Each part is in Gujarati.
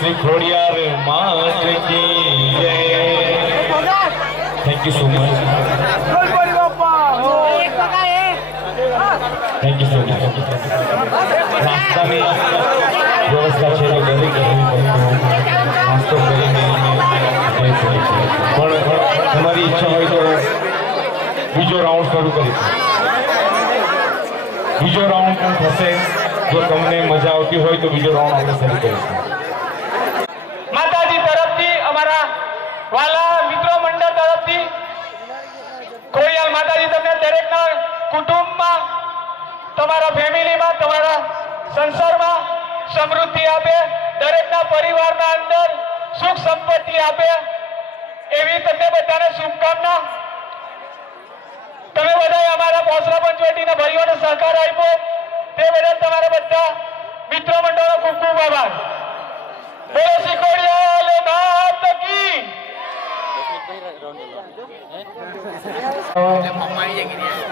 श्री खोड़ियार मात की जय। Thank you so much, thank you so much. नाश्ता में व्यवस्था है तो दरेक नास्तो કરીને પણ તમારી ઈચ્છા હોય તો બીજો રાઉન્ડ શરૂ કરીશું। બીજો રાઉન્ડ પણ થશે, જો તમને મજા આવતી હોય તો બીજો રાઉન્ડ આપણે શરૂ કરીશું। માતાજી તરફથી અમારા વાલા મિત્રો મંડળ તરફથી ખોડિયાર માતાજી તમને દરેકના કુટુંબમાં, તમારા ફેમિલીમાં, તમારા સંસારમાં સમૃદ્ધિ આપે, દરેકના પરિવારના અંદર સુખ સંપત્તિ આપે એવી તમને બધાને શુભકામના। તમે બધાએ અમારા પોસરા પંચવટીના ભાઈઓને સહકાર આપ્યો તે બદલ તમારા બધા મિત્ર મંડળનો ખૂબ ખૂબ આભાર। બોલો શ્રી ખોડિયાર માત કી।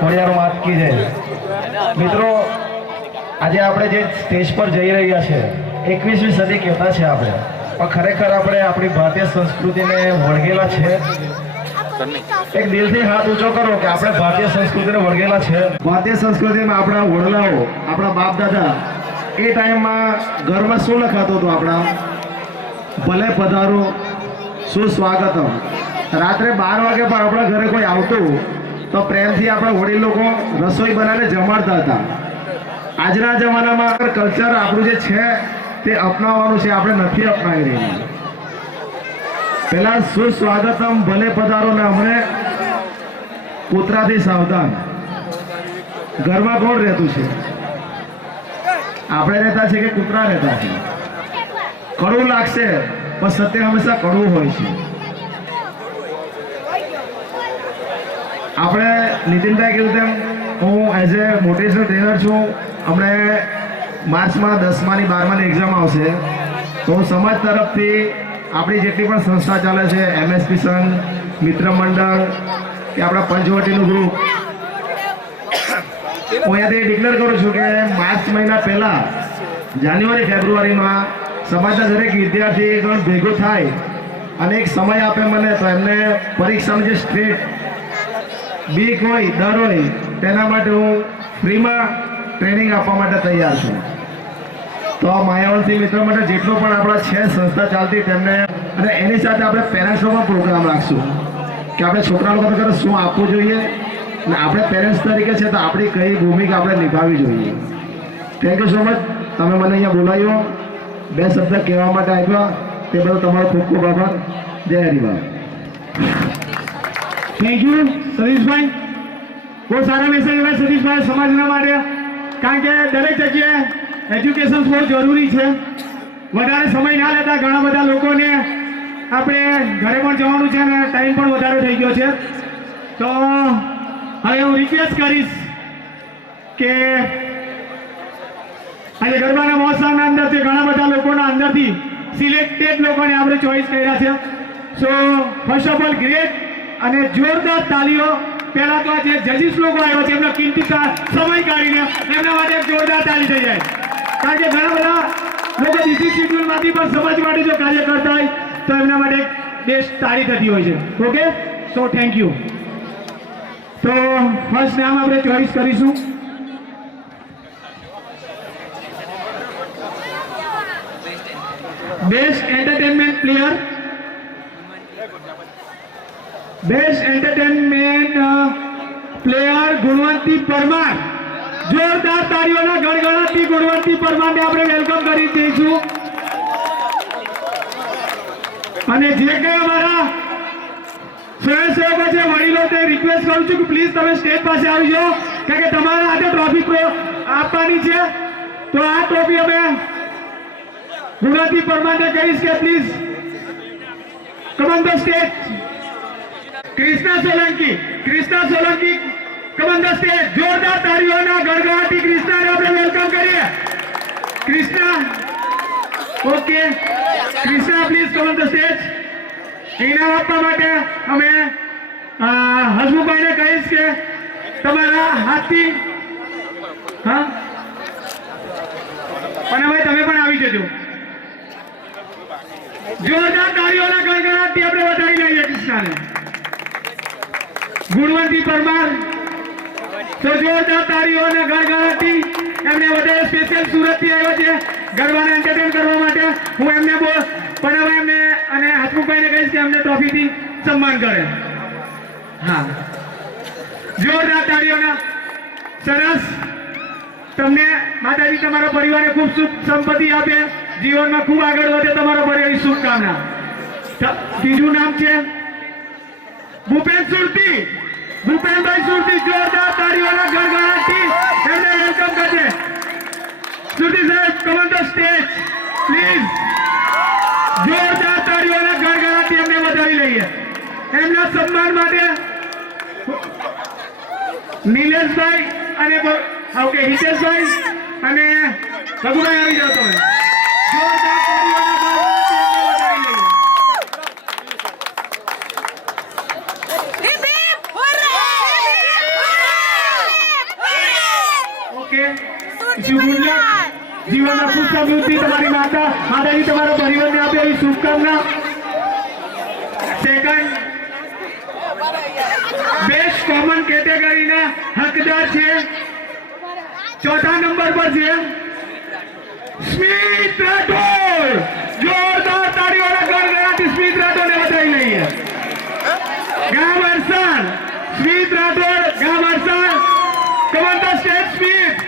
ખોડિયાર માત કી જય। મિત્રો, આજે આપણે જે સ્ટેજ પર જઈ રહ્યા છે 21મી સદી કહેતા છે આપણે, પણ ખરેખર આપણે આપણી ભારતીય સંસ્કૃતિને વળગેલા છે। એક દિલથી હાથ ઊંચો કરો કે આપણે ભારતીય સંસ્કૃતિને વળગેલા છે। ભારતીય સંસ્કૃતિમાં આપણા વડલાઓ, આપણા બાપ દાદા એ ટાઈમમાં ઘરમાં શું લખાતું હતું? આપણા ભલે પધારો, સુસ્વાગતમ। રાત્રે 12 વાગે પણ આપણા ઘરે કોઈ આવતું તો પ્રેમથી આપણા વડીલ લોકો રસોઈ બનાવીને જમાડતા હતા। આજના જમાનામાં કલ્ચર આપણું જે છે તે અપનાવવાનું છે, આપણે નથી અપનાવી રહ્યા। પહેલા સુસ્વાગતમ, ભલે પધારો ને હમણે કૂતરાથી સાવધાન। ઘરમાં કોણ રહેતું છે? આપણે રહેતા છે કે કૂતરા રહેતા છે? કડવું લાગશે પણ સત્ય હંમેશા કડવું હોય છે। આપણે નીતિનભાઈ કીધું તેમ હું એઝ એ મોટિવેશનલ ટ્રેનર છું। હમણે માર્ચમાં 10માની 12માની એક્ઝામ આવશે, તો હું સમાજ તરફથી આપણી જેટલી પણ સંસ્થા ચાલે છે, એમએસપી સંઘ, મિત્ર મંડળ કે આપણા પંચવટીનું ગ્રુપ, હું અહીંયાથી ડિક્લેર કરું છું કે માર્ચ મહિના પહેલાં જાન્યુઆરી ફેબ્રુઆરીમાં સમાજના દરેક વિદ્યાર્થીગણ ભેગું થાય અને એક સમય આપે મને, તો એમને પરીક્ષામાં જે સ્ટ્રેટ બીક હોય, ડર હોય, તેના માટે હું ફ્રીમાં ટ્રેનિંગ આપવા માટે તૈયાર છું। તો માયાવંતી મિત્રો માટે જેટલો પણ આપણા છે સંસ્થા ચાલતી તેમને, અને એની સાથે આપણે પેરેન્ટ્સનો પણ પ્રોગ્રામ રાખશું કે આપણે છોકરા લોકો ખરેખર શું આપવું જોઈએ અને આપણે પેરેન્ટ્સ તરીકે છે તો આપણી કઈ ભૂમિકા આપણે નિભાવવી જોઈએ। થેન્ક યુ સો મચ, તમે મને અહીંયા બોલાવ્યો, 2 શબ્દ કહેવા માટે આવ્યા, તે બદલ તમારો ખૂબ ખૂબ આભાર। જય હરિભાઈ। થેન્ક યુ સતીશભાઈ, બહુ સારા મેસેજ આવ્યા સતીશભાઈ સમાજના માટે, કારણ કે દરેક જગ્યાએ એજ્યુકેશન બહુ જરૂરી છે। વધારે સમય ના લેતા ઘણા બધા લોકોને આપણે ઘરે પણ જવાનું છે અને ટાઈમ પણ વધારે થઈ ગયો છે, તો હવે હું રિક્વેસ્ટ કરીશ કે આજે ગરબાના મહોત્સવના અંદરથી ઘણા બધા લોકોના અંદરથી સિલેક્ટેડ લોકોને આપણે ચોઈસ કર્યા છે। So first of all great અને જોરદાર તાલીઓ। પહેલા તો જે જજીસ લોકો આવ્યા છે એમના કિંમતી સમય કાઢીને એમના માટે એક જોરદાર તાલી થઈ જાય, કારણ કે ઘણા બધા લોકો બીજી શેડ્યુલમાંથી પણ સમાજ માટે જો કાર્ય કરતા હોય તો એમના માટે એક બેસ્ટ તાળી થતી હોય છે। Okay, so thank you. તો ફર્સ્ટ નામ આપણે ચોઈસ કરીશું। Best entertainment player, best entertainment player Gunvanti Parmar. જોરદાર તાળીઓના ગણગણાટથી ગુણવંતી પરમારને આપણે વેલકમ કરી દઈશું। અને જે કંઈ અમારા સ્વયંસેવકો છે, વડીલો, તે રિક્વેસ્ટ કરું છું કે પ્લીઝ તમે સ્ટેજ પાસે આવી જાઓ, કારણ કે તમારા હાથે ટ્રોફી આપવાની છે। તો આ ટ્રોફી અમે ગુણવંતી પરમારને કહીશ કે please come on the stage. Krishna Solanki, Krishna Solanki come on the stage. जोरदार तालियों गड़गड़ाटी कृष्णा ने આપણે વેલકમ કરીએ। Krishna, okay, Krishna please come on the stage. ઇનામ આપવા માટે અમે હસમુખભાઈને કહીશ કે તમારા હાથથી, હા, અને ભાઈ તમે પણ આવી જજો। જોરદાર તાળીઓના ગણગણાટથી આપણે વધાવી લઈએ કૃષ્ણાને. ગુણવંતી પરમાર, તો જોરદાર તાળીઓના ગણગણાટથી એમને વધારે સ્પેશિયલ સુરતથી આવ્યો છે ગરબાને એન્ટરટેન કરવા માટે. હું એમને પણ હવે એમને અને હસમુખભાઈને કહીશ કે એમને ટ્રોફીથી સન્માન કરે. હા, જોરદાર તાળીઓના. સરસ. તમને માતાજી તમારા પરિવારને ખૂબ સુખ સંપત્તિ આપે, જીવનમાં ખૂબ આગળ વધે તમારો પરિવાર. શુભકામના. બીજું નામ છે ભૂપેન સુરતી. ભૂપેનભાઈ સુરતી, જોરદાર તાળીઓના ગણગણાટથી એમને વેલકમ કરજે. સુરતી સાહેબ, come on the stage please. જોરદાર તાળીઓના ગણગણાટથી એમને વધાવી લઈએ. એમના સન્માન માટે નિલેશભાઈ અને ઓકે હિતેશભાઈ અને રઘુભાઈ આવી જાઓ તમે. જોરદાર તાળીઓના ગણગણાટથી એમને વધાવી લઈએ. ઓકે, જીવનમાં સુખ સમૃદ્ધિ તમારી માતાજી તમારા પરિવારને આપે એવી શુભકામના. સેકન્ડ બેસ્ટ કોમન કેટેગરીના હકદાર છે, ચોથા નંબર પર છે સ્મિત રાઠોડ. જોરદાર તાળીઓના ગણગણાટથી સ્મિત રાઠોડને વધાવી લઈએ. ગામ અરસાલ, સ્મિત રાઠોડ, ગામ Arsal. Come on the stage Smit.